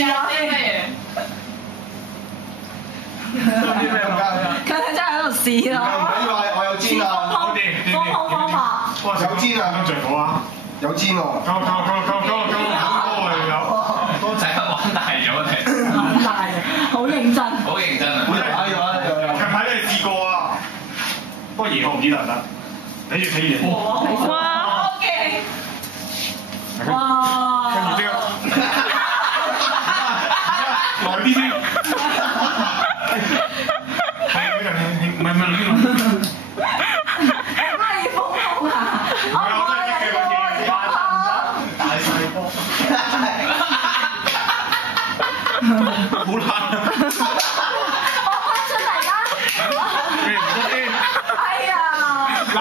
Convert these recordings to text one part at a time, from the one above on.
試下先。佢哋真係喺度試咯。唔緊要啊，我有煎啊，方空方法。有煎啊，咁着火啊！有煎喎。夠有仔玩大咗嚟，玩大嘅，好認真。好認真啊！近排都係試過啊，不過爺我唔知得唔得，睇住睇住。哇！好勁！哇！跟住即刻耐啲先，係嗰陣唔係拉風風啊！我真係嘅喎，大細波，好難。我開出嚟啦！你唔得先。係啊！嗱，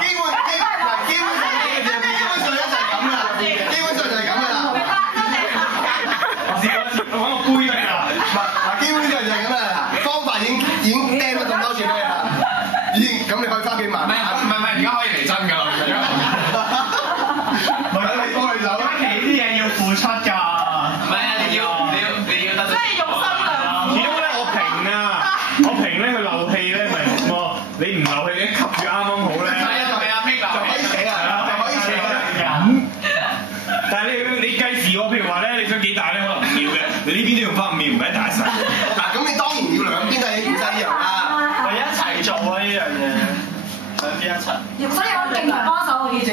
因為基本上就係咁啦，基本上就係咁噶啦。我試過一次，我揾個杯得㗎。嗱，基本上就係咁啦。方法已經釘咗咁多次俾你啦，已經咁你可以翻屋企慢慢。而家可以嚟真㗎啦，唔係你幫你手。嘉琪啲嘢要付出㗎。唔係啊，你要得。即係用心良苦。始終咧，我評咧佢漏氣咧，咪我你唔漏氣，你吸住啱啱好咧。係啊，就可以死啊！就可以死啦。但係你計時喎，譬如話咧，你想幾大咧，可能5秒嘅，你呢邊都用翻5秒，唔係大細。嗱，咁你當然要兩邊都係要西洋啦。係一齊做啊呢樣嘢，兩邊一齊。所以我勁強幫手，我記住。